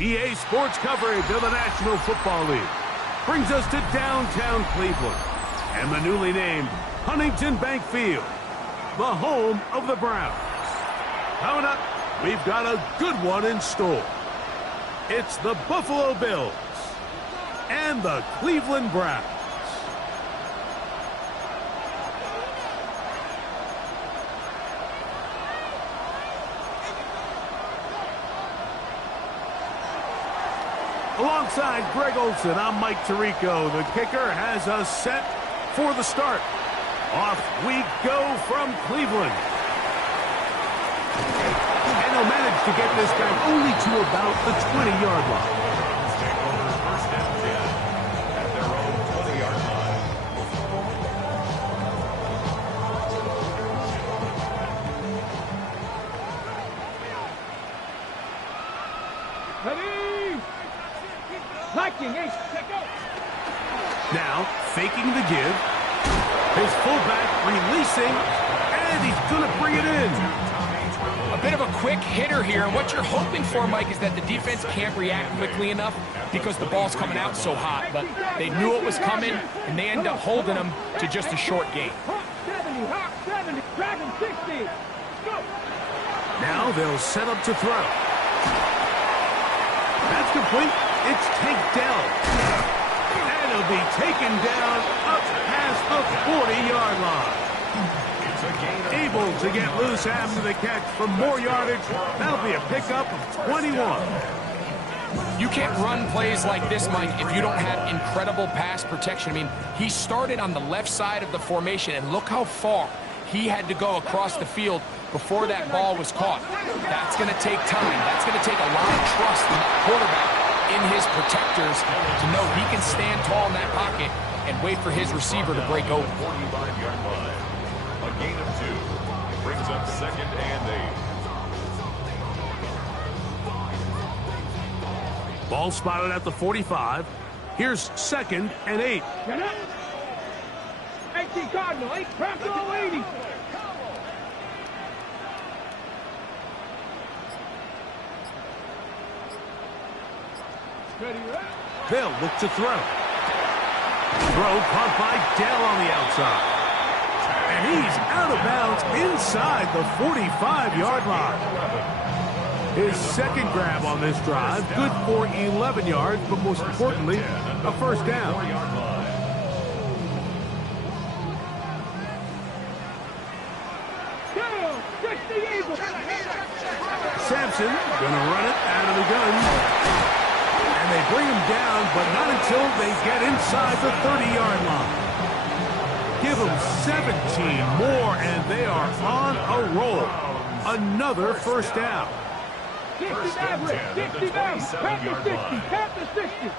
EA Sports coverage of the National Football League brings us to downtown Cleveland and the newly named Huntington Bank Field, the home of the Browns. Coming up, we've got a good one in store. It's the Buffalo Bills and the Cleveland Browns. Alongside Greg Olson, I'm Mike Tirico. The kicker has us set for the start. Off we go from Cleveland. And he'll manage to get this back only to about the 20-yard line. First and 10 at their own 20-yard line. Ready? Now, faking the give. His fullback releasing, and he's going to bring it in. A bit of a quick hitter here, and what you're hoping for, Mike, is that the defense can't react quickly enough because the ball's coming out so hot. But they knew it was coming, and they end up holding them to just a short gain. 70, Dragon 60. Go. Now they'll set up to throw. That's complete. It's taken down. And it'll be taken down up past the 40-yard line. Able to get loose after the catch for more yardage. That'll be a pickup of 21. You can't run plays like this, Mike, if you don't have incredible pass protection. I mean, he started on the left side of the formation, and look how far he had to go across the field before that ball was caught. That's going to take time. That's going to take a lot of trust in that quarterback, in his protectors, to know he can stand tall in that pocket and wait for his receiver to break open. 45-yard line. A gain of 2 brings up second and 8. Ball spotted at the 45. Here's second and 8. Get up. 18 Cardinal, 8 cramped all 80. They'll look to throw. Throw caught by Dell on the outside. And he's out of bounds inside the 45-yard line. His second grab on this drive, good for 11 yards, but most importantly, a first down. Sampson gonna run it out of the gun. And they bring him down, but not until they get inside the 30-yard line. Give them 17 more, and they are on a roll. Another first down. 60 average, 60 down, Panther 60, Panther 60.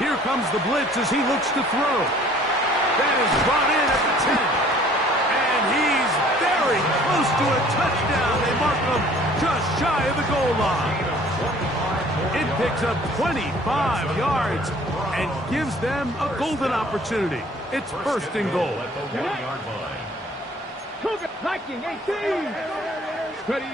Here comes the blitz as he looks to throw. That is brought in at the 10. And he's very close to a touchdown. They mark him just shy of the goal line. It picks up 25 yards and gives them a golden opportunity. It's first and goal. Cougar, Viking 18. Ready.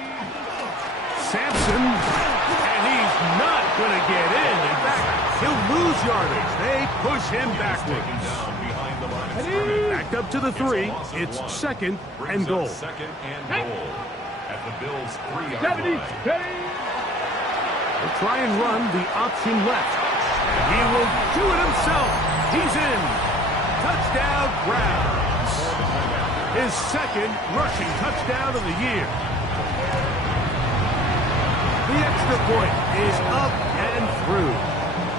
Sampson, and he's not going to get in. In fact, he'll lose yardage. They push him backwards. Back up to the 3. It's second and goal. Second and goal at the Bills' 3-yard 70, line. ready. They'll try and run the option left. He will do it himself. He's in. Touchdown, Browns. His second rushing touchdown of the year. The extra point is up and through.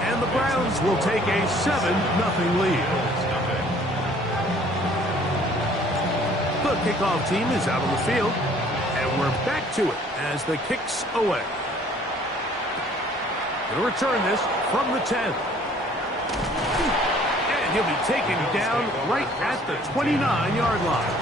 And the Browns will take a 7-0 lead. The kickoff team is out on the field. And we're back to it as the kick's away. Going to return this from the 10. And he'll be taken down right at the 29-yard line.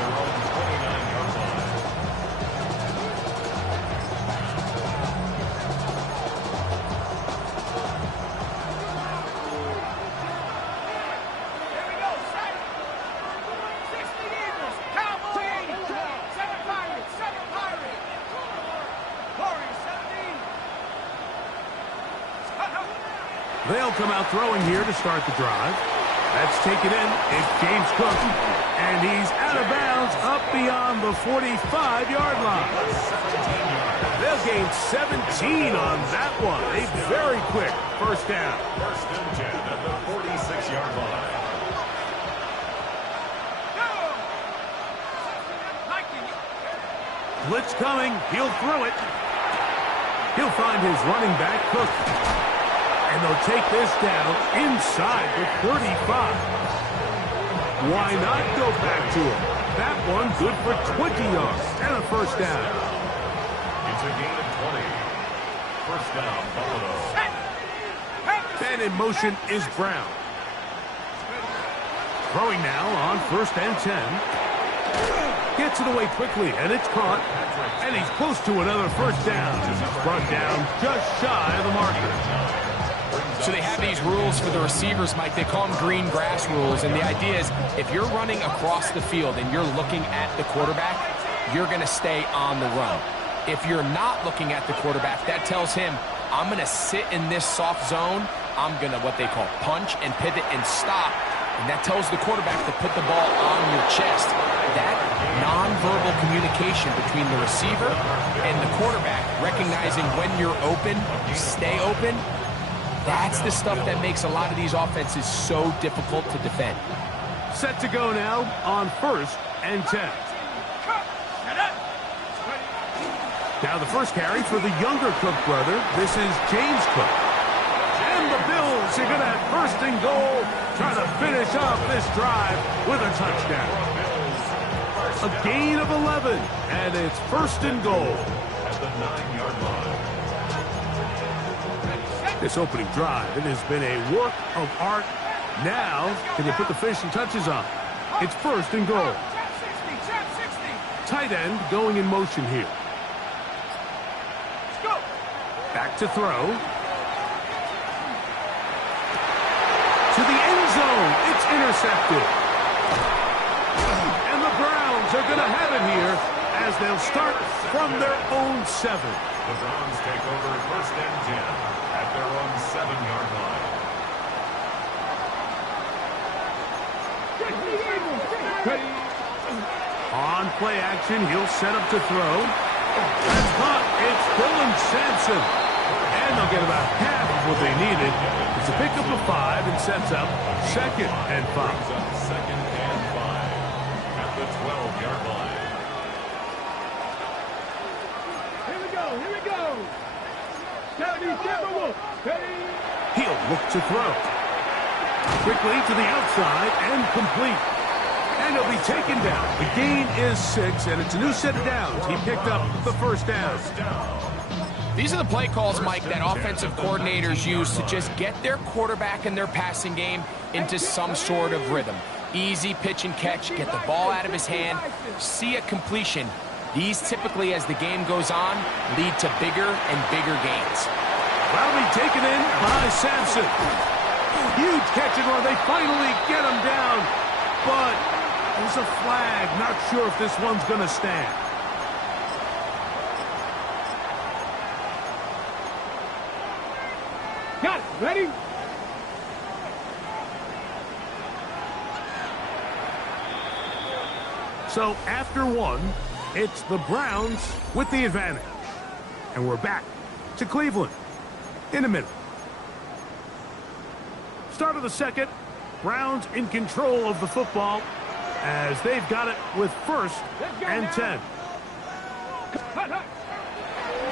They'll come out throwing here to start the drive. That's taken in. It's James Cook. And he's out of bounds up beyond the 45-yard line. They'll gain 17 on that one. A very quick first down. First and 10 at the 46-yard line. Blitz coming. He'll throw it. He'll find his running back, Cook. And they'll take this down inside the 35. Why not go back to him? That one good for 20 yards and a first down. It's a gain of 20. First down, Buffalo. And in motion is Brown. Throwing now on first and 10. Gets it away quickly, and it's caught. And he's close to another first down. Brought down just shy of the marker. So they have these rules for the receivers, Mike. They call them green grass rules. And the idea is if you're running across the field and you're looking at the quarterback, you're going to stay on the run. If you're not looking at the quarterback, that tells him, I'm going to sit in this soft zone. I'm going to what they call punch and pivot and stop. And that tells the quarterback to put the ball on your chest. That nonverbal communication between the receiver and the quarterback, recognizing when you're open, stay open, that's the stuff that makes a lot of these offenses so difficult to defend. Set to go now on first and 10. Now the first carry for the younger Cook brother. This is James Cook. And the Bills are going to have first and goal, trying to finish off this drive with a touchdown. A gain of 11, and it's first and goal. At the 9-yard line. This opening drive, it has been a work of art. Now, can they put the finishing touches on? It's first and goal. Tight end going in motion here. Back to throw. To the end zone. It's intercepted. And the Browns are going to have it here as they'll start from their own 7. The Browns take over first and 10 at their own 7-yard line. On play action, he'll set up to throw. That's caught. It's Dylan Sampson. And they'll get about half of what they needed. It's a pickup of 5 and sets up second and 5. Brings up second and 5 at the 12-yard line. Here we go, here we go. He'll look to throw. Quickly to the outside and complete. And he'll be taken down. The gain is 6, and it's a new set of downs. He picked up the first down. These are the play calls, Mike, that offensive coordinators use to just get their quarterback and their passing game into some sort of rhythm. Easy pitch and catch, get the ball out of his hand, see a completion. These typically, as the game goes on, lead to bigger and bigger gains. That'll be taken in by Sampson. Huge catch and run. They finally get him down. But there's a flag. Not sure if this one's going to stand. Got it. Ready? So after one, it's the Browns with the advantage. And we're back to Cleveland in a minute. Start of the second. Browns in control of the football as they've got it with first and 10.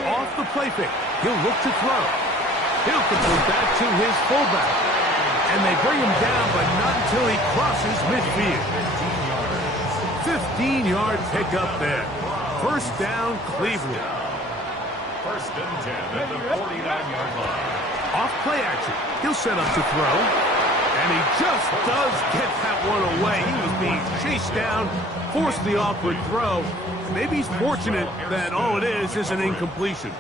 Off the play fake. He'll look to throw. He'll complete that to his fullback. And they bring him down, but not until he crosses midfield. 15-yard pickup there. First down, Cleveland. First and 10 at the 49-yard line. Off play action. He'll set up to throw. And he just does get that one away. He was being chased down, forced the awkward throw. Maybe he's fortunate that all it is an incompletion.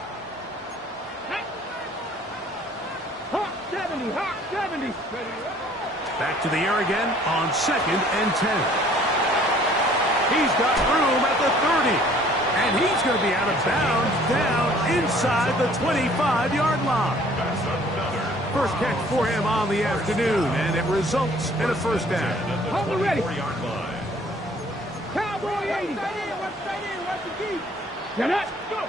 Hot 70, hot 70. Back to the air again on second and 10. He's got room at the 30. And he's going to be out of bounds down inside the 25-yard line. That's another First catch for him on the afternoon, and it results in a first down. Hold it ready. 4-yard line. Cowboy 80. Watch the key. Now that, go.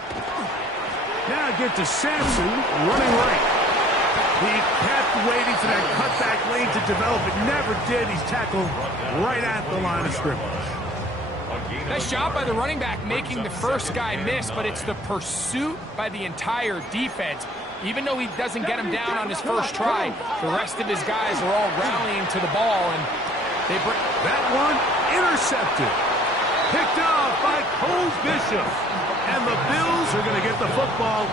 Now get to Sampson, running right. He kept waiting for that cutback lane to develop. It never did. He's tackled right at the line of scrimmage. Nice job by the running back making the first guy miss, but it's the pursuit by the entire defense. Even though he doesn't get him down on his first try, the rest of his guys are all rallying to the ball, and they bring... That one intercepted. Picked off by Cole Bishop. And the Bills are going to get the football,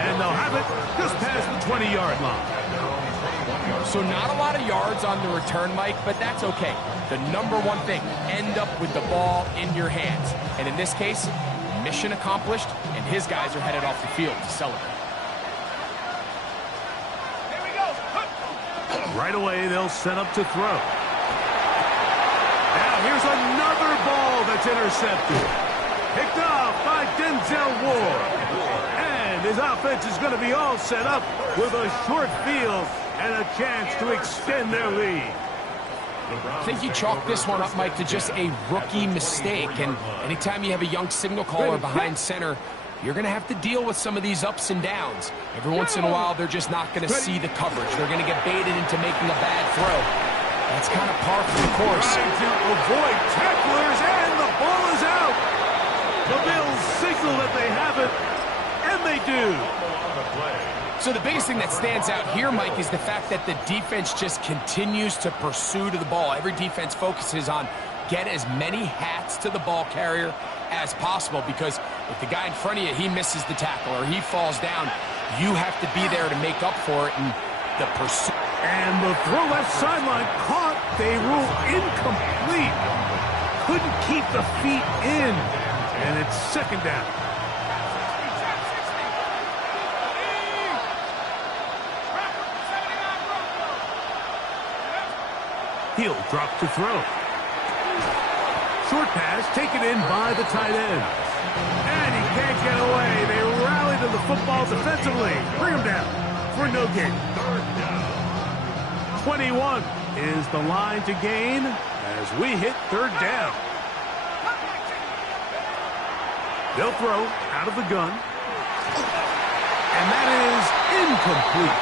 and they'll have it just past the 20-yard line. So not a lot of yards on the return, Mike, but that's okay. The number one thing, end up with the ball in your hands. And in this case, mission accomplished, and his guys are headed off the field to celebrate. Right away, they'll set up to throw. Now here's another ball that's intercepted. Picked off by Denzel Ward. And his offense is going to be all set up with a short field and a chance to extend their lead. I think you chalk this one up, Mike, to just a rookie mistake. And anytime you have a young signal caller behind center, you're going to have to deal with some of these ups and downs. Every once in a while, they're just not going to see the coverage. They're going to get baited into making a bad throw. That's kind of par for the course. Trying to avoid tacklers, and the ball is out. The Bills signal that they have it, and they do. So the biggest thing that stands out here, Mike, is the fact that the defense just continues to pursue to the ball. Every defense focuses on get as many hats to the ball carrier as possible, because if the guy in front of you, he misses the tackle or he falls down, you have to be there to make up for it. And the pursuit. And the throw left sideline caught. They rule incomplete. Couldn't keep the feet in. And it's second down. He'll drop to throw. Short pass taken in by the tight end. And he can't get away. They rally to the football defensively. Bring him down for no gain. 21 is the line to gain as we hit third down. They'll throw out of the gun. And that is incomplete.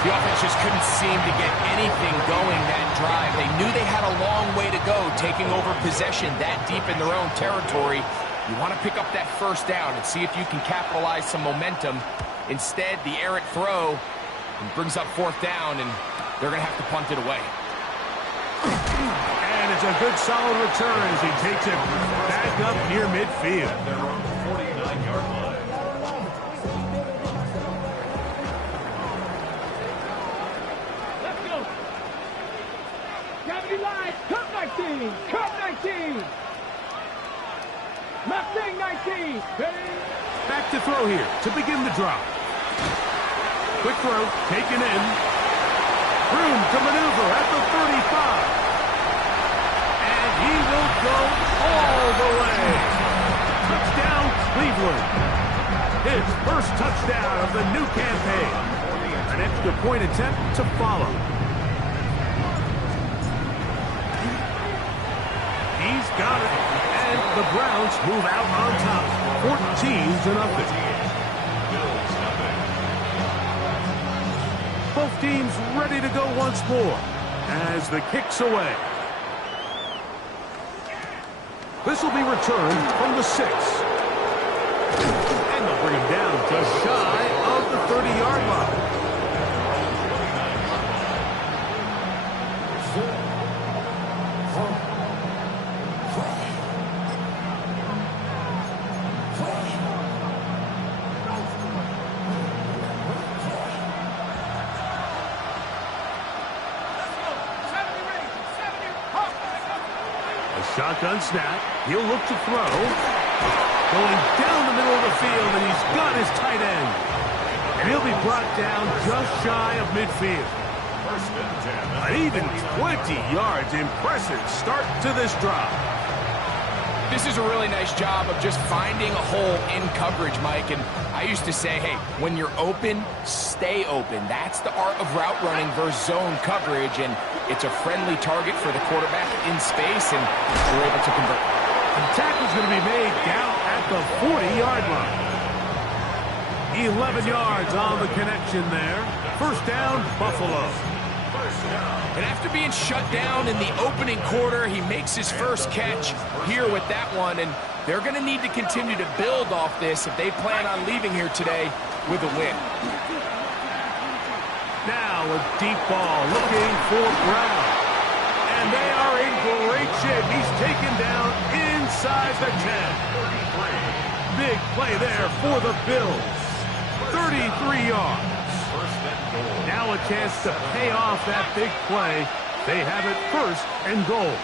The offense just couldn't seem to get anything going that drive. They knew they had a long way to go, taking over possession that deep in their own territory. You want to pick up that first down and see if you can capitalize some momentum. Instead, the errant throw brings up fourth down, and they're going to have to punt it away. And it's a good solid return as he takes it back up near midfield. They're on the 49-yard line. Let's go. Gravity line. Cut 19. Cut 19. Left wing 19. Back to throw here to begin the drop. Quick throw taken in. Room to maneuver at the 35. And he will go all the way. Touchdown, Cleveland. His first touchdown of the new campaign. An extra point attempt to follow. He's got it. And the Browns move out on top. 14-0. Both teams ready to go once more as the kick's away. This will be returned from the 6. And they'll bring him down just shy of the 30-yard line. Shotgun snap. He'll look to throw. Going down the middle of the field, and he's got his tight end. And he'll be brought down just shy of midfield. An even 20 yards. Impressive start to this drive. This is a really nice job of just finding a hole in coverage, Mike. And I used to say, hey, when you're open, stay open. That's the art of route running versus zone coverage. And it's a friendly target for the quarterback in space, and we're able to convert. The tackle's going to be made down at the 40-yard line. 11 yards on the connection there. First down, Buffalo. And after being shut down in the opening quarter, he makes his first catch here with that one. And they're going to need to continue to build off this if they plan on leaving here today with a win. Now a deep ball looking for Brown. And they are in great shape. He's taken down inside the 10. Big play there for the Bills. 33 yards. Now a chance to pay off that big play. They have it first and goal.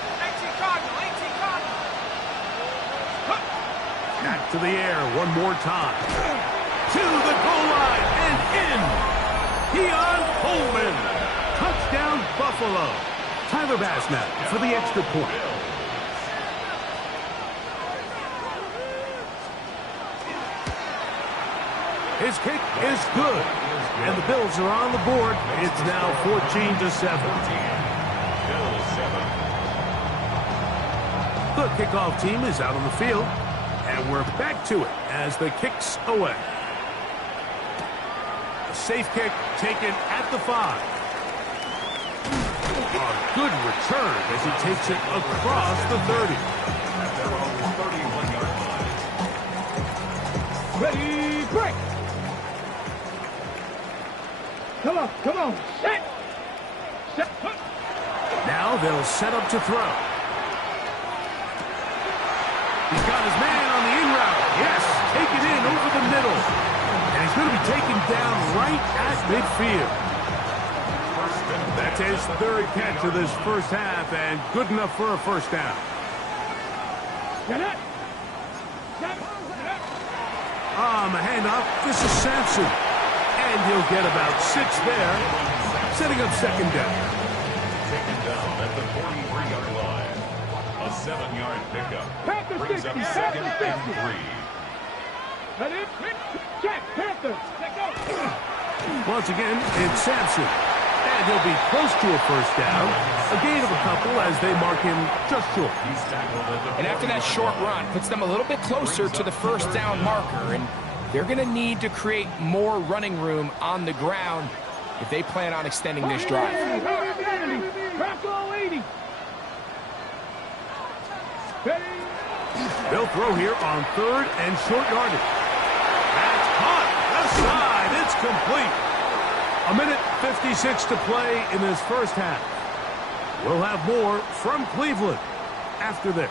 Back to the air one more time. To the goal line and in. Keon Coleman. Touchdown Buffalo. Tyler Bass now for the extra point. His kick is good. And the Bills are on the board. It's now 14-7. The kickoff team is out on the field. And we're back to it as the kick's away. A safe kick taken at the 5. A good return as he takes it across the 30. Ready, break. Come on, set. Now they'll set up to throw. He's got his man on the in route. Yes, take it in over the middle. And he's going to be taken down right at midfield. That's his third catch of this first half, and good enough for a first down. The handoff. This is Sampson. And he'll get about 6 there, setting up second down. Taken down at the 43-yard line. A 7-yard pickup. Brings up second and 3. Check, Panthers. Once again, it's Sampson. And he'll be close to a first down. A gain of a couple as they mark him just short. And after that short run, puts them a little bit closer to the first down marker. And they're going to need to create more running room on the ground if they plan on extending this drive. They'll throw here on third and short yardage. That's caught. Left side. It's complete. A minute 56 to play in this first half. We'll have more from Cleveland after this.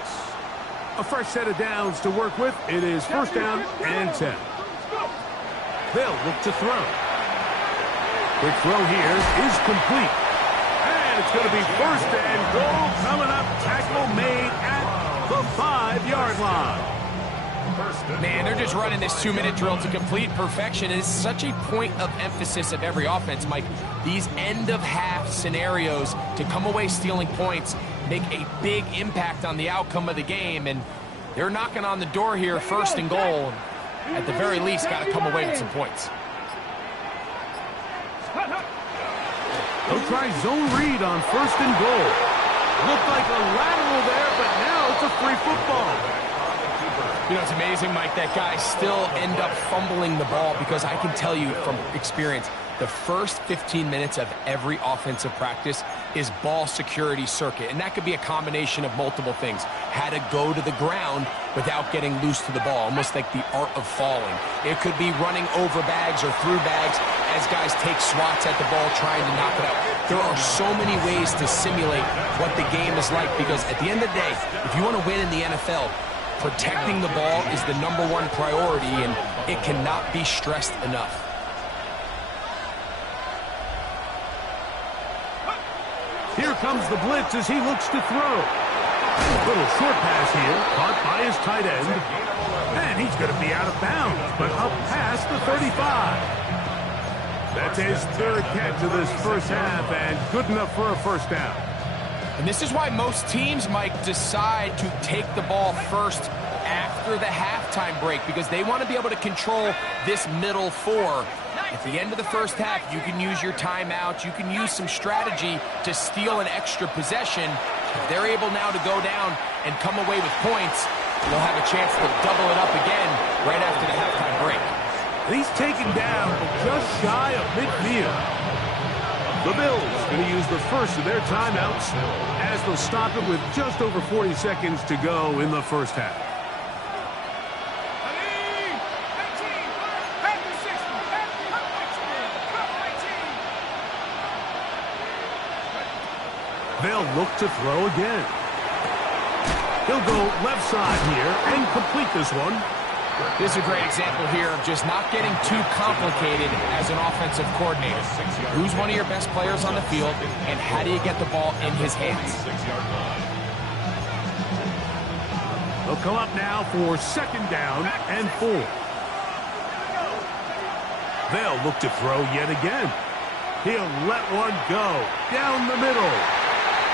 A fresh set of downs to work with. It is first down and 10. They'll look to throw. Quick throw here is complete. And it's going to be first and goal coming up. Tackle made at the 5-yard line. Man, they're just running this 2-minute drill to complete perfection. It's such a point of emphasis of every offense, Mike. These end-of-half scenarios to come away stealing points make a big impact on the outcome of the game. And they're knocking on the door here, first and goal. At the very least, got to come away with some points. They'll try zone read on first and goal. Looked like a lateral there, but now it's a free football. You know, it's amazing, Mike, that guys still end up fumbling the ball because I can tell you from experience, the first 15 minutes of every offensive practice is ball security circuit. And that could be a combination of multiple things. How to go to the ground without getting loose to the ball, almost like the art of falling. It could be running over bags or through bags as guys take swats at the ball trying to knock it out. There are so many ways to simulate what the game is like because at the end of the day, if you want to win in the NFL, protecting the ball is the #1 priority, and it cannot be stressed enough. Here comes the blitz as he looks to throw. Little short pass here, caught by his tight end. And he's going to be out of bounds, but up past the 35. That's his third catch of this first half, and good enough for a first down. And this is why most teams, Mike, decide to take the ball first after the halftime break, because they want to be able to control this middle four. At the end of the first half, you can use your timeout. You can use some strategy to steal an extra possession. If they're able now to go down and come away with points, they'll have a chance to double it up again right after the halftime break. He's taken down just shy of midfield. The Bills going to use the first of their timeouts as they'll stop it with just over 40 seconds to go in the first half. They'll look to throw again. He'll go left side here and complete this one. This is a great example here of just not getting too complicated as an offensive coordinator. Who's one of your best players on the field, and how do you get the ball in his hands? They'll come up now for second down and 4. They'll look to throw yet again. He'll let one go down the middle.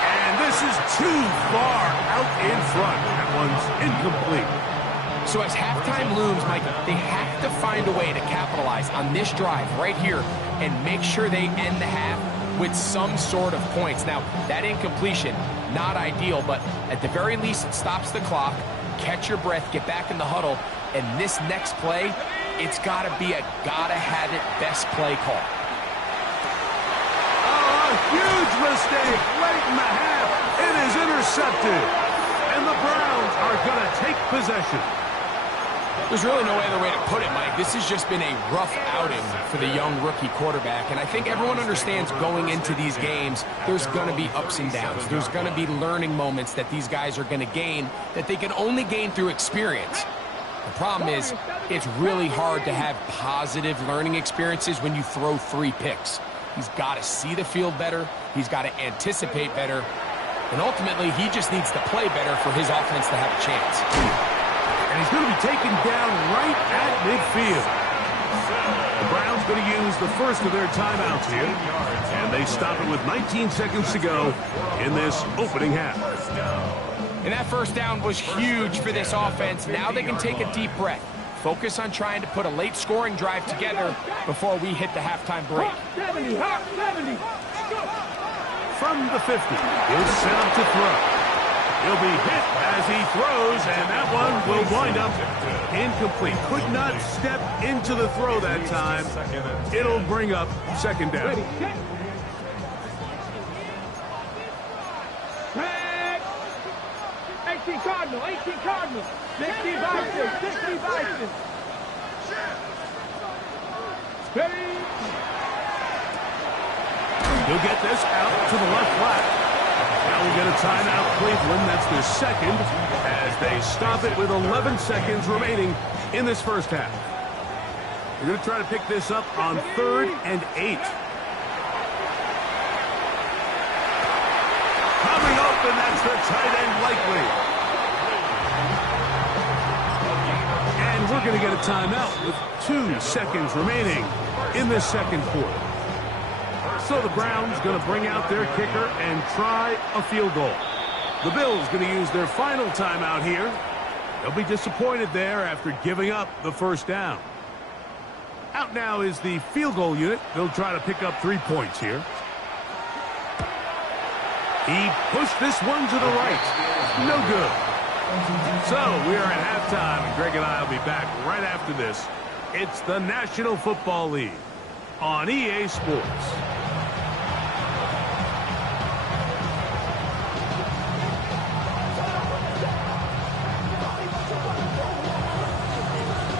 And this is too far out in front. That one's incomplete. So as halftime looms, Mike, they have to find a way to capitalize on this drive right here and make sure they end the half with some sort of points. Now, that incompletion, not ideal, but at the very least, it stops the clock. Catch your breath, get back in the huddle, and this next play, it's got to be a gotta-have-it best play call. Huge mistake late in the half. It is intercepted. And the Browns are going to take possession. There's really no other way to put it, Mike. This has just been a rough outing for the young rookie quarterback. And I think everyone understands going into these games, there's going to be ups and downs. There's going to be learning moments that these guys are going to gain that they can only gain through experience. The problem is, it's really hard to have positive learning experiences when you throw 3 picks. He's got to see the field better. He's got to anticipate better. And ultimately, he just needs to play better for his offense to have a chance. And he's going to be taken down right at midfield. The Browns going to use the first of their timeouts here. And they stop it with 19 seconds to go in this opening half. And that first down was huge for this offense. Now they can take a deep breath. Focus on trying to put a late scoring drive together before we hit the halftime break. 70. From the 50, he'll set up to throw. He'll be hit as he throws, and that one will wind up incomplete. Could not step into the throw that time. It'll bring up second down. Ready, set. 18 Cardinal. 60 Bison. Ready. He'll get this out to the left flat. Now we'll get a timeout, Cleveland. That's their second as they stop it with 11 seconds remaining in this first half. We're going to try to pick this up on 3rd and 8. Coming up, and that's the tight end likely. And we're going to get a timeout with 2 seconds remaining in this second quarter. So the Browns going to bring out their kicker and try a field goal. The Bills going to use their final timeout here. They'll be disappointed there after giving up the first down. Out now is the field goal unit. They'll try to pick up 3 points here. He pushed this one to the right. No good. So we are at halftime, and Greg and I will be back right after this. It's the National Football League on EA Sports.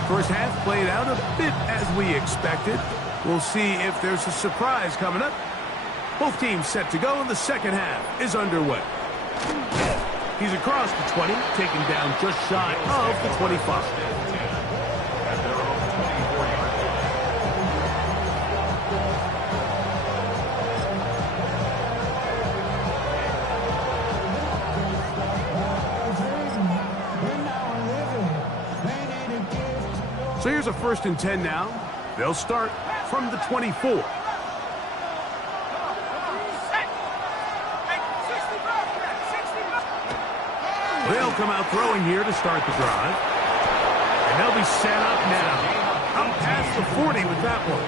First half played out a bit as we expected. We'll see if there's a surprise coming up. Both teams set to go, and the second half is underway. He's across the 20, taken down just shy of the 25. So here's a 1st and 10 now. They'll start from the 24. They'll come out throwing here to start the drive. And they'll be set up now. Up past the 40 with that one.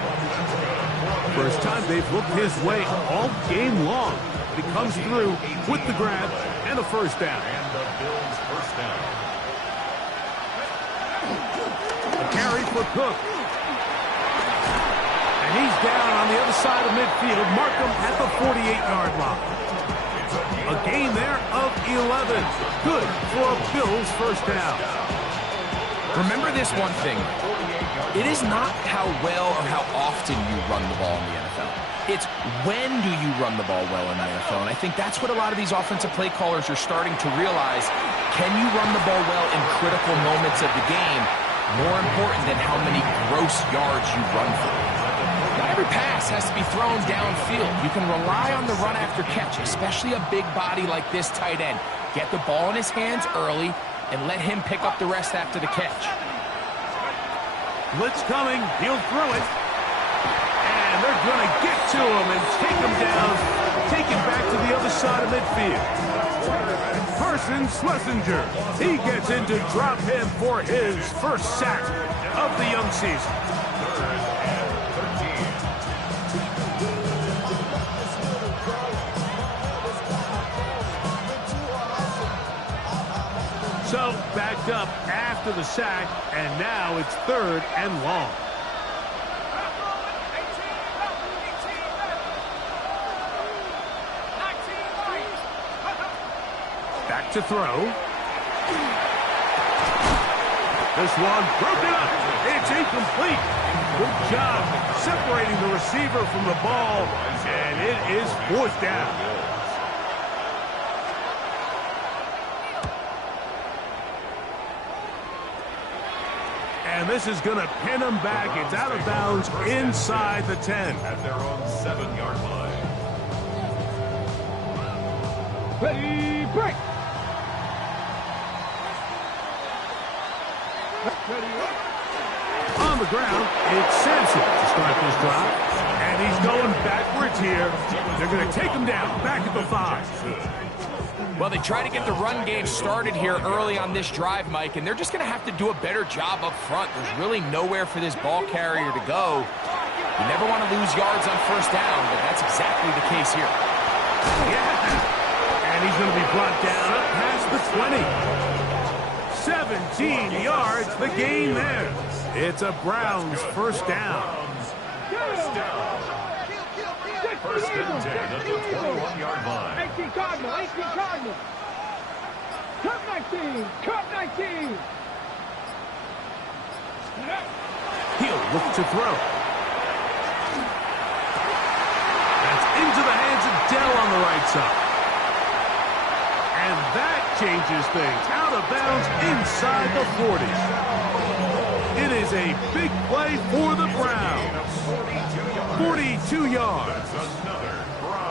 First time they've looked his way all game long. But he comes through with the grab and a first down. And the Bills' first down. A carry for Cook. And he's down on the other side of midfield. Mark him at the 48-yard line. A gain there of 11. Good for a Bills first down. Remember this one thing. It is not how well or how often you run the ball in the NFL. It's when do you run the ball well in the NFL. And I think that's what a lot of these offensive play callers are starting to realize. Can you run the ball well in critical moments of the game? More important than how many gross yards you run for. Not every pass has to be thrown downfield. You can rely on the run after catch, especially a big body like this tight end. Get the ball in his hands early and let him pick up the rest after the catch. Blitz coming. He'll throw it. And they're going to get to him and take him down. Take it back to the other side of midfield. Carson Schlesinger. He gets in to drop him for his first sack of the young season. So, backed up after the sack, and now it's 3rd and long. Back to throw. This one broken up. It's incomplete. Good job separating the receiver from the ball, and it is 4th down. And this is going to pin them back. It's out of bounds inside the 10. At their own 7-yard line. Ready, break. On the ground, it's Sampson to start this drive. And he's going backwards here. They're going to take him down back at the 5. Well, they try to get the run game started here early on this drive, Mike, and they're just going to have to do a better job up front. There's really nowhere for this ball carrier to go. You never want to lose yards on first down, but that's exactly the case here. Yeah. And he's going to be brought down up past the 20. 17 yards, the gain there. It's a Browns first down. First and 10 at the 21-yard line. 18 Cardinal, 18 Cardinal. Cut 19, cut 19. He'll look to throw. That's into the hands of Dell on the right side. And that changes things. Out of bounds inside the 40. It is a big play for the Browns. 42 yards.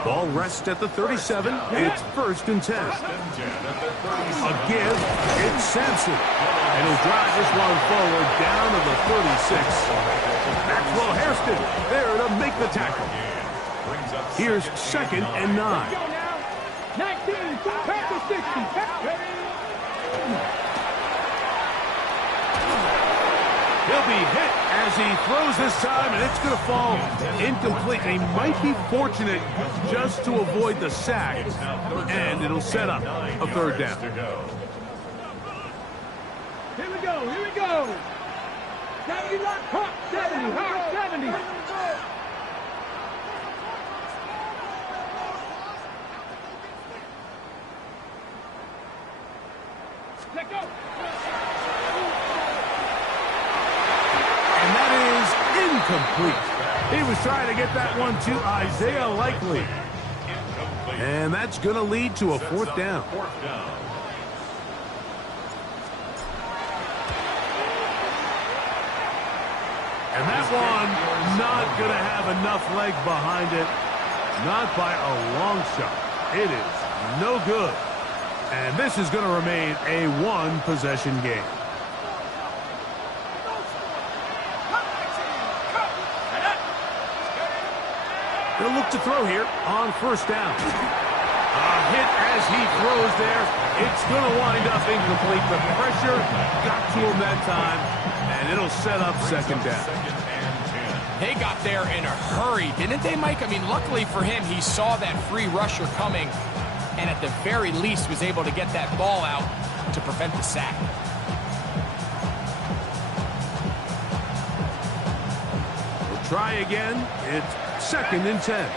Ball rests at the 37. It's 1st and 10. A give. It's Sampson. And he'll drive this one forward down to the 36. Maxwell Hairston there to make the tackle. Here's 2nd and 9. 19, back to 60. He'll be hit as he throws this time, and it's going to fall incomplete. He might be fortunate just to avoid the sack, and it'll set up a 3rd down. Here we go, here we go. 70, hot 70, hot 70. Let go. And that is incomplete. He was trying to get that one to Isaiah Likely. And that's going to lead to a 4th down. And that one not going to have enough leg behind it. Not by a long shot. It is no good. And this is going to remain a 1-possession game. They'll look to throw here on 1st down. Hit as he throws there. It's going to wind up incomplete. The pressure got to him that time, and it'll set up second down. They got there in a hurry, didn't they, Mike? I mean, luckily for him, he saw that free rusher coming, and at the very least was able to get that ball out to prevent the sack. We'll try again. It's second and 10.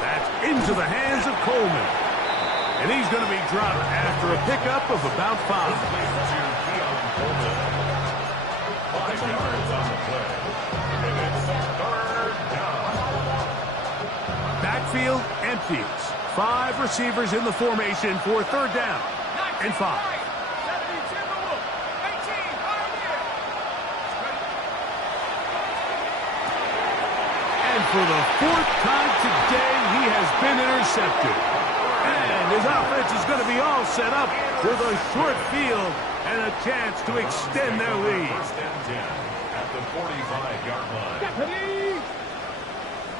That's into the hands of Coleman. And he's going to be dropped after a pickup of about 5. 5 yards on the play. And it's third down. Backfield empties. 5 receivers in the formation for third down and 5. And for the 4th time today, he has been intercepted. And his offense is going to be all set up with a short field and a chance to extend their lead. First and 10 at the 45-yard line.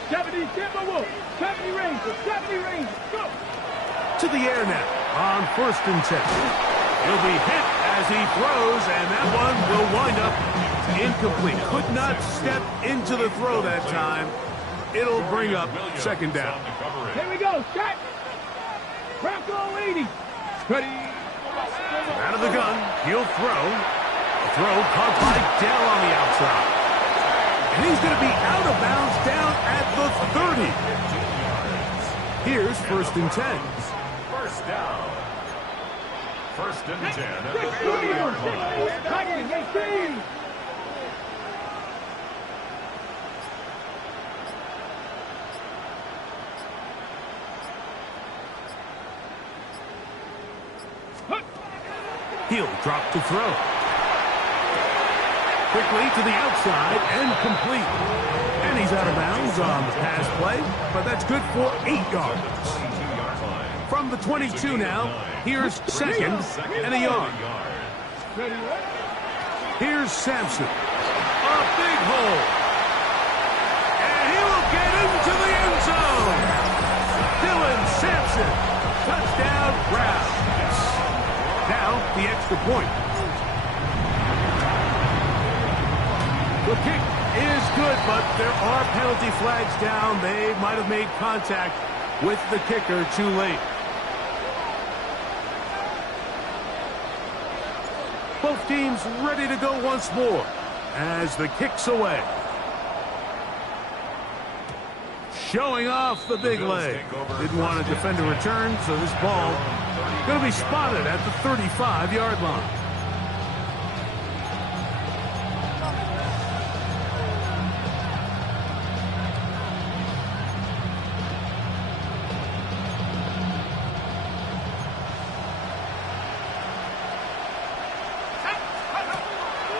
70 Timberwolves, 70 Rangers, 70 Rangers, go! To the air now on first and 10. He'll be hit as he throws, and that one will wind up incomplete. Could not step into the throw that time. It'll bring up second down. Here we go, set! Bronco 80. Ready. Out of the gun, he'll throw. A throw caught by Dell on the outside. And he's going to be out of bounds down at the 30. Here's first and 10. First down. First and 10 at the 30-yard line. He'll drop to throw. Quickly to the outside and complete. And he's out of bounds on the pass play, but that's good for 8 yards. From the 22 now, here's second and a yard. Here's Sampson. A big hole. And he will get into the end zone. Dylan Sampson. Touchdown, Browns. Now, the extra point. The kick is good, but there are penalty flags down. They might have made contact with the kicker too late. Both teams ready to go once more as the kick's away. Showing off the big leg. Didn't want to defend a return, so this ball going to be spotted at the 35-yard line.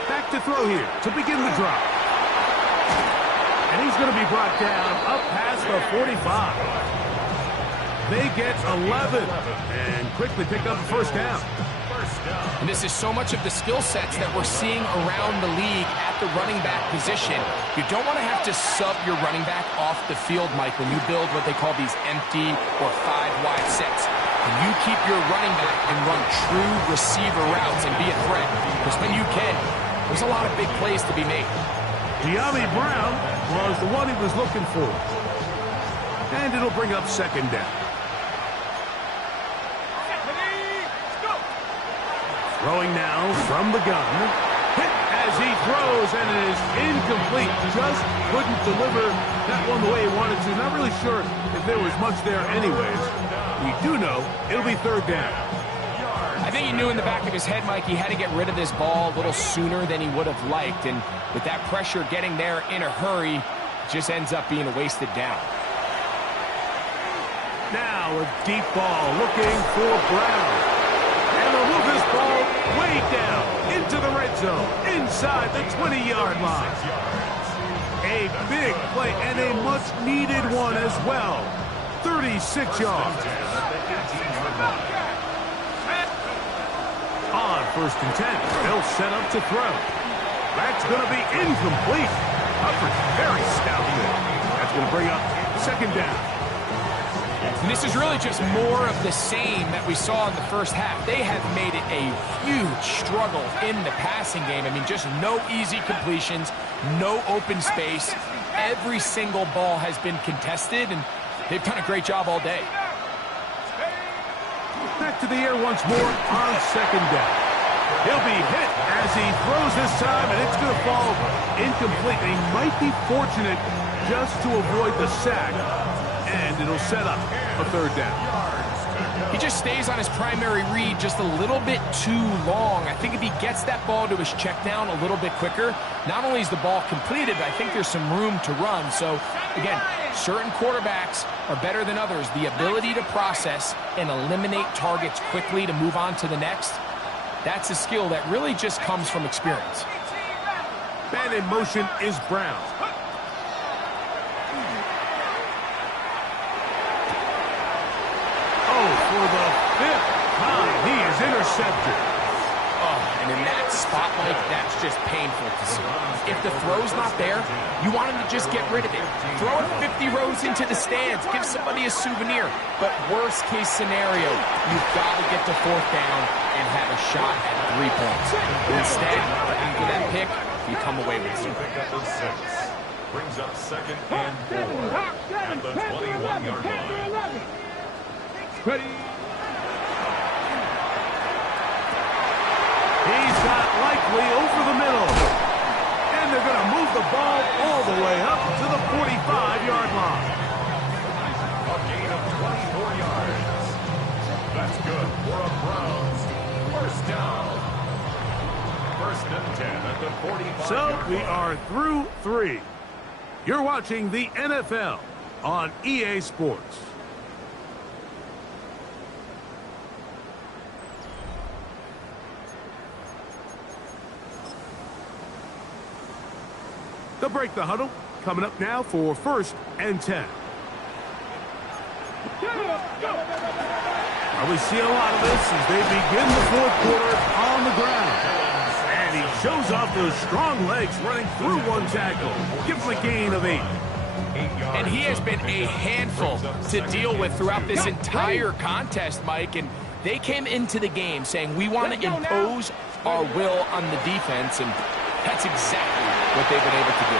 Back to throw here to begin the drop. And he's going to be brought down up past the 45. They get 11 and quickly pick up the first down. And this is so much of the skill sets that we're seeing around the league at the running back position. You don't want to have to sub your running back off the field, Mike, when you build what they call these empty or 5-wide sets. And you keep your running back and run true receiver routes and be a threat. Because when you can, there's a lot of big plays to be made. De'Ami Brown was the one he was looking for. And it'll bring up second down. Throwing now from the gun. Hit as he throws, and it is incomplete. Just couldn't deliver that one the way he wanted to. Not really sure if there was much there anyways. We do know it'll be third down. I think he knew in the back of his head, Mike, he had to get rid of this ball a little sooner than he would have liked. And with that pressure getting there in a hurry, it just ends up being a wasted down. Now a deep ball looking for Brown. And they'll move this ball way down into the red zone, inside the 20-yard line. A big play and a much-needed one as well. 36 yards. On first and 10, they'll set up to throw. That's going to be incomplete. Hufford, very stout there. That's going to bring up second down. And this is really just more of the same that we saw in the first half. They have made it a huge struggle in the passing game. I mean, just no easy completions, no open space. Every single ball has been contested, and they've done a great job all day. Back to the air once more on second down. He'll be hit as he throws this time, and it's going to fall incomplete. He might be fortunate just to avoid the sack, and it'll set up a third down. He just stays on his primary read just a little bit too long. I think if he gets that ball to his check down a little bit quicker, not only is the ball completed, but I think there's some room to run. So, again, certain quarterbacks are better than others. The ability to process and eliminate targets quickly to move on to the next, that's a skill that really just comes from experience. Man in motion is Brown. For the fifth time, he is intercepted. Oh, and in that spot, Mike, that's just painful to see. If the throw's not there, you want him to just get rid of it. Throw it 50 rows into the stands. Give somebody a souvenir. But worst case scenario, you've got to get to fourth down and have a shot at 3 points. Instead, after that pick, you come away with it. Brings up second and 4 at the 21-yard line. Ready. He's got Likely over the middle. And they're going to move the ball all the way up to the 45-yard line. A gain of 24 yards. That's good for a Browns first down. First and 10 at the 45. So we are through 3. You're watching the NFL on EA Sports. They'll break the huddle. Coming up now for first and 10. We see a lot of this as they begin the fourth quarter on the ground. And he shows off those strong legs running through one tackle. Gives him a gain of 8. And he has been a handful to deal with throughout this entire contest, Mike. And they came into the game saying, we want to impose our will on the defense. And that's exactly what they've been able to do.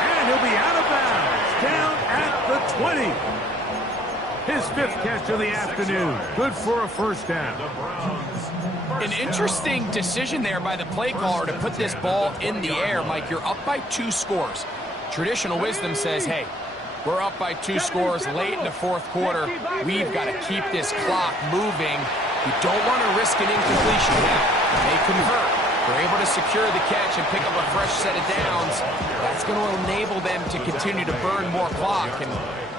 And he'll be out of bounds, down at the 20. His 5th catch of the afternoon. Good for a first down. An interesting decision there by the play caller to put this ball in the air. Mike, you're up by 2 scores. Traditional wisdom says, hey, we're up by 2 scores late in the fourth quarter. We've got to keep this clock moving. You don't want to risk an incompletion now. They convert. They're able to secure the catch and pick up a fresh set of downs. That's going to enable them to continue to burn more clock. And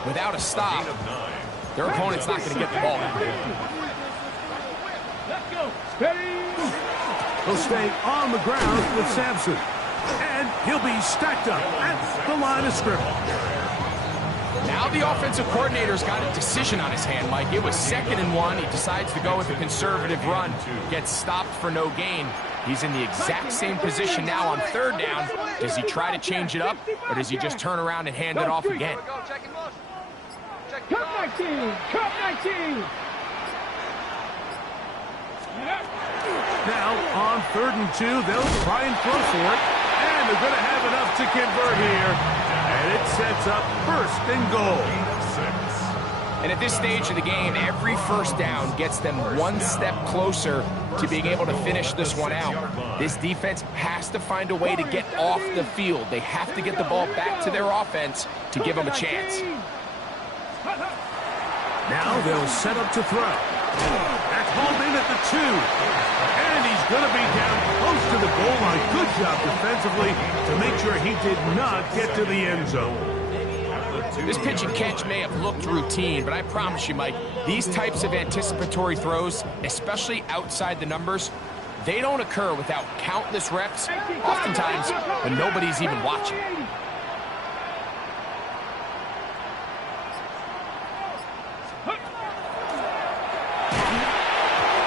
without a stop, their opponent's not going to get the ball. He'll stay on the ground with Sampson. And he'll be stacked up at the line of scrimmage. Now the offensive coordinator's got a decision on his hand, Mike. It was 2nd and 1. He decides to go with a conservative run. Gets stopped for no gain. He's in the exact same position now on 3rd down. Does he try to change it up, or does he just turn around and hand it off again? Cut 19! Cut 19! Now on 3rd and 2, they'll try and throw for it. And they're going to have enough to convert here. And it sets up 1st and goal. And at this stage of the game, every first down gets them one step closer to being able to finish this one out. This defense has to find a way to get off the field. They have to get the ball back to their offense to give them a chance. Now they'll set up to throw. That's hauled in at the 2. And he's going to be down close to the goal line. Good job defensively to make sure he did not get to the end zone. This pitch and catch may have looked routine, but I promise you, Mike, these types of anticipatory throws, especially outside the numbers, they don't occur without countless reps, oftentimes when nobody's even watching.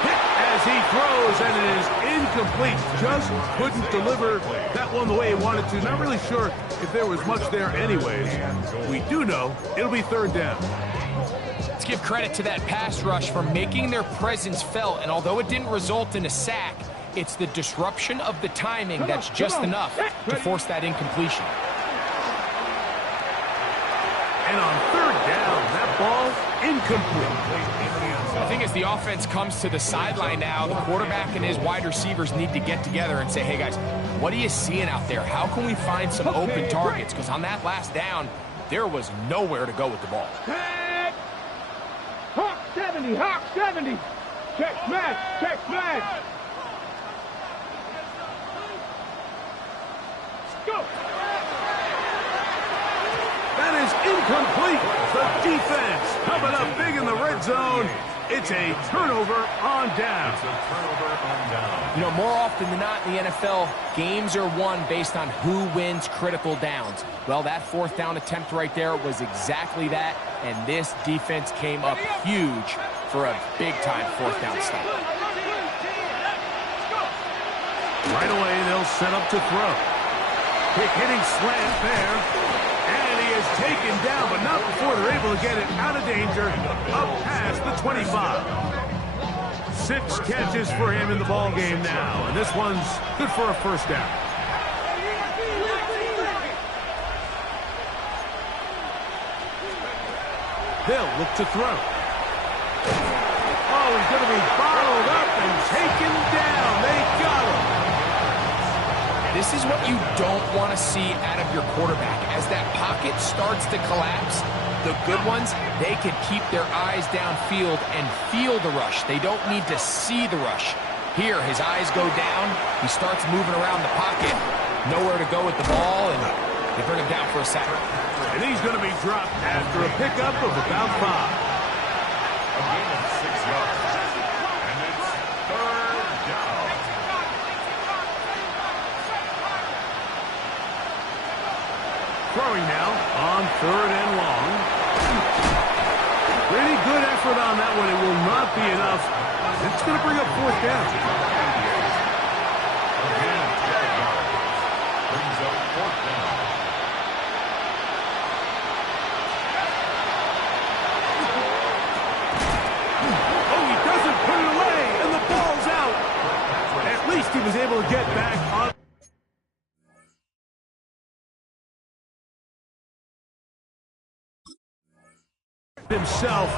Hit as he throws, and it is incomplete. Just couldn't deliver that one the way he wanted to. Not really sure if there was much there anyways. We do know it'll be third down. Let's give credit to that pass rush for making their presence felt, and although it didn't result in a sack, it's the disruption of the timing that's just enough to force that incompletion. And on third down, that ball incomplete. The thing is, the offense comes to the sideline now. The quarterback and his wide receivers need to get together and say, hey, guys, what are you seeing out there? How can we find some open targets? Because on that last down, there was nowhere to go with the ball. Hawk 70, Hawk 70. Check smash, check smash. Go. That is incomplete. The defense coming up big in the red zone. It's a turnover on down. You know, more often than not in the NFL, games are won based on who wins critical downs. Well, that fourth down attempt right there was exactly that, and this defense came up huge for a big-time fourth down stop. Right away, they'll set up to throw. Quick hitting slant there. And he is taken down, but not before they're able to get it out of danger, up past the 25. 6 catches for him in the ball game now, and this one's good for a first down. They'll look to throw. Oh, he's going to be bottled up and taken down. They got him. This is what you don't want to see out of your quarterback. As that pocket starts to collapse, the good ones, they can keep their eyes downfield and feel the rush. They don't need to see the rush. Here, his eyes go down. He starts moving around the pocket. Nowhere to go with the ball, and they bring him down for a sack. And he's going to be dropped after a pickup of about 5. A gain of 6 yards. And it's third down. Throwing now on third and long. Pretty good effort on that one. It will not be enough. It's going to bring up fourth down. Again, 12 yards. Brings up fourth down. Oh, he doesn't put it away, and the ball's out. At least he was able to get back on himself,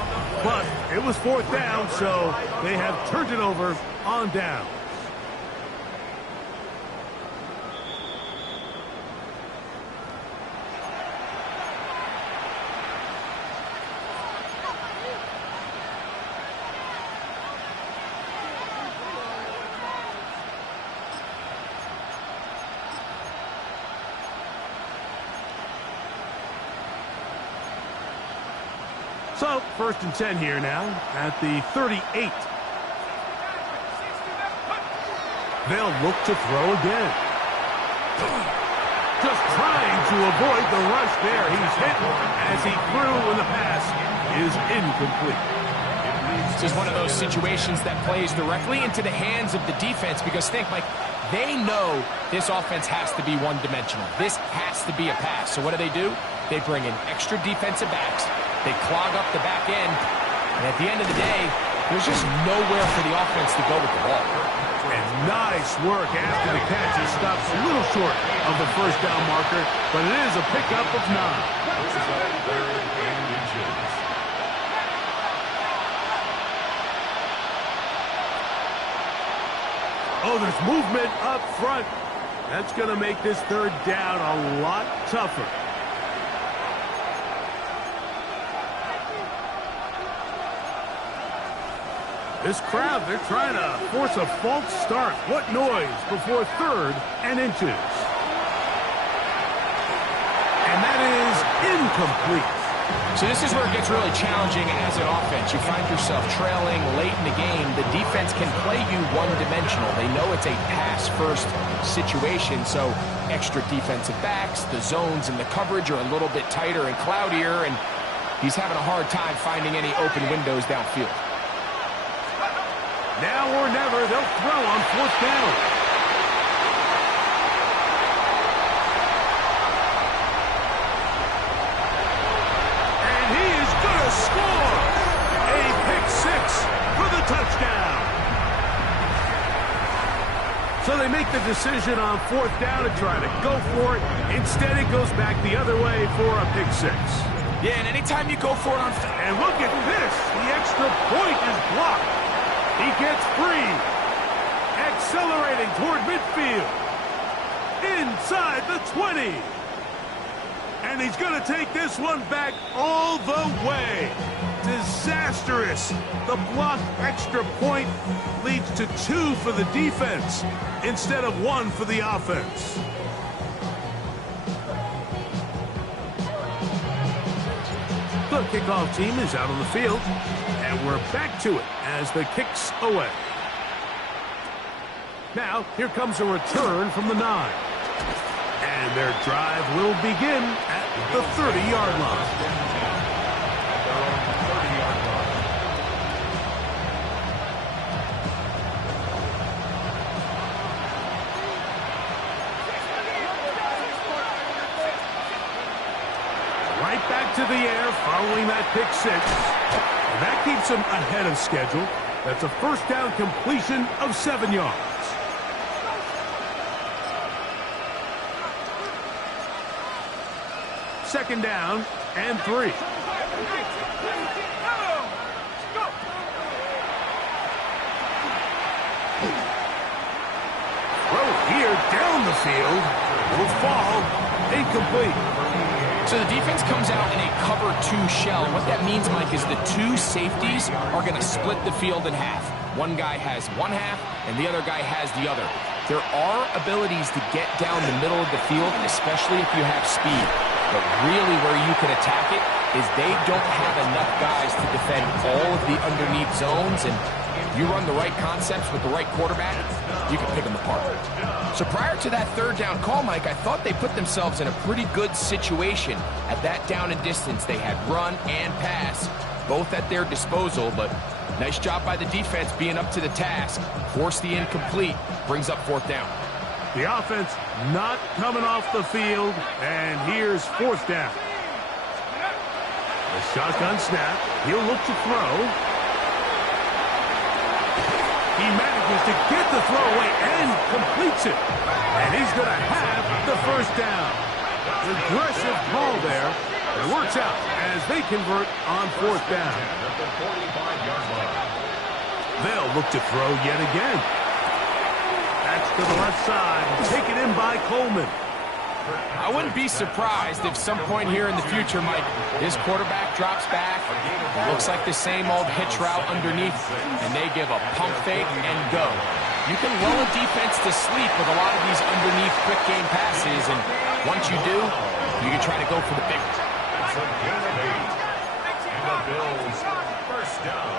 but it was fourth down, so they have turned it over on down. So, first and 10 here now at the 38. They'll look to throw again. Just trying to avoid the rush there. He's hit as he threw when the pass is incomplete. This is one of those situations that plays directly into the hands of the defense because think, Mike, they know this offense has to be one-dimensional. This has to be a pass. So what do? They bring in extra defensive backs. They clog up the back end, and at the end of the day, there's just nowhere for the offense to go with the ball. And nice work after the catch. He stops a little short of the first down marker, but it is a pickup of 9. This is on third and inches. Oh, there's movement up front. That's going to make this third down a lot tougher. This crowd, they're trying to force a false start. What noise before third and inches. And that is incomplete. So this is where it gets really challenging as an offense. You find yourself trailing late in the game. The defense can play you one-dimensional. They know it's a pass-first situation, so extra defensive backs, the zones and the coverage are a little bit tighter and cloudier, and he's having a hard time finding any open windows downfield. Now or never, they'll throw on 4th down. And he is going to score. A pick 6 for the touchdown. So they make the decision on 4th down to try to go for it. Instead, it goes back the other way for a pick 6. Yeah, and anytime you go for it on... And look at this. The extra point is blocked. He gets free. Accelerating toward midfield. Inside the 20. And he's going to take this one back all the way. Disastrous. The blocked extra point leads to 2 for the defense instead of 1 for the offense. The kickoff team is out on the field, and we're back to it as the kick's away. Now, here comes a return from the 9. And their drive will begin at the 30-yard line. Right back to the air following that pick 6. And that keeps him ahead of schedule. That's a 1st down completion of 7 yards. Second down and 3. Throw here down the field. Will fall incomplete. So the defense comes out in a cover 2 shell. What that means, Mike, is the 2 safeties are going to split the field in half. One guy has one half, and the other guy has the other. There are abilities to get down the middle of the field, especially if you have speed. But really where you can attack it is they don't have enough guys to defend all of the underneath zones, and you run the right concepts with the right quarterback, you can pick them apart. So prior to that 3rd down call, Mike, I thought they put themselves in a pretty good situation. At that down and distance, they had run and pass, both at their disposal, but nice job by the defense being up to the task. Force the incomplete, brings up 4th down. The offense not coming off the field, and here's 4th down. The shotgun snap, he'll look to throw. He manages to get the throw away and completes it. And he's going to have the 1st down. Aggressive call there. It works out as they convert on 4th down. They'll look to throw yet again. That's to the left side. Taken in by Coleman. I wouldn't be surprised if some point here in the future, Mike, this quarterback drops back, looks like the same old hitch route underneath, and they give a pump fake and go. You can lull a defense to sleep with a lot of these underneath quick game passes, and once you do, you can try to go for the big one. It's a gain of 8. And the Bills, 1st down.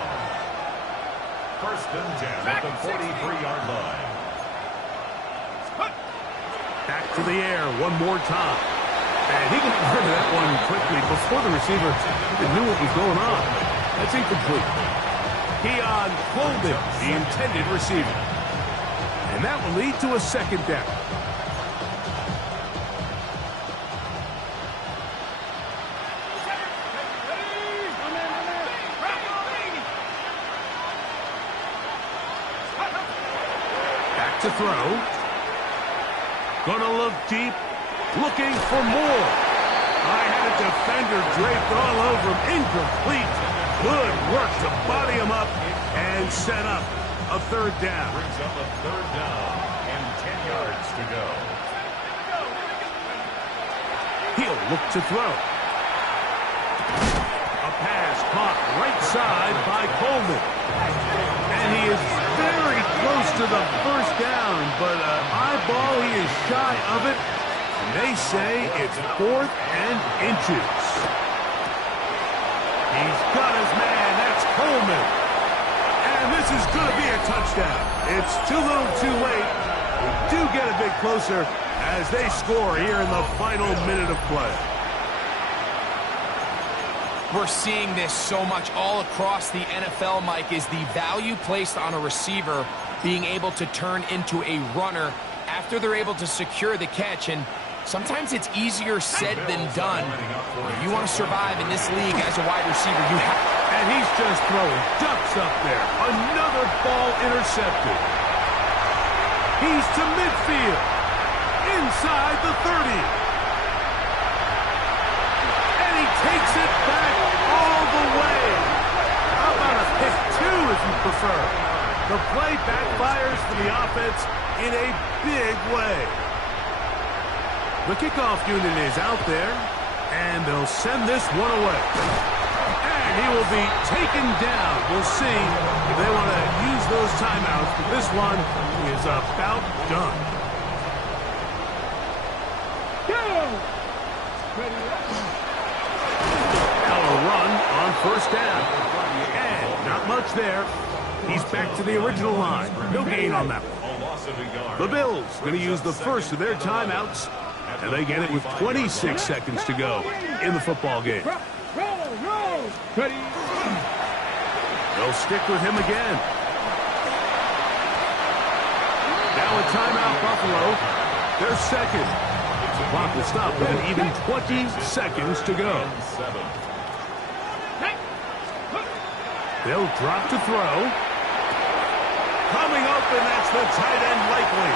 1st and 10 at the 43-yard line. Back to the air one more time. And he got rid of that one quickly before the receiver knew what was going on. That's incomplete. Keon Coleman, the intended receiver. And that will lead to a 2nd down. Back to throw. Gonna look deep, looking for more. I had a defender draped all over him. Incomplete. Good work to body him up and set up a 3rd down. Brings up a 3rd down and 10 yards to go. He'll look to throw. A pass caught right side by Coleman. And he is very close to the 1st down, but eyeball, he is shy of it. And they say it's 4th and inches. He's got his man. That's Coleman. And this is going to be a touchdown. It's too little too late. We do get a bit closer as they score here in the final minute of play. We're seeing this so much all across the NFL, Mike, is the value placed on a receiver being able to turn into a runner after they're able to secure the catch. And sometimes it's easier said than done. If you want to survive in this league as a wide receiver, you have. And he's just throwing ducks up there. Another ball intercepted. He's to midfield. Inside the 30. And he takes it back all the way. How about a pick two if you prefer? The play backfires for the offense in a big way. The kickoff unit is out there, and they'll send this one away. And he will be taken down. We'll see if they want to use those timeouts, but this one is about done. Now a run on first down. And not much there. He's back to the original line. No gain on that one. The Bills going to use the first of their timeouts, and they get it with 26 seconds to go in the football game. They'll stick with him again. Now a timeout, Buffalo. Their second. The clock will stop with an even 20 seconds to go. They'll drop to throw. Coming up, and that's the tight end likely.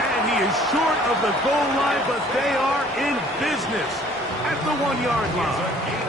And he is short of the goal line, but they are in business at the 1-yard line.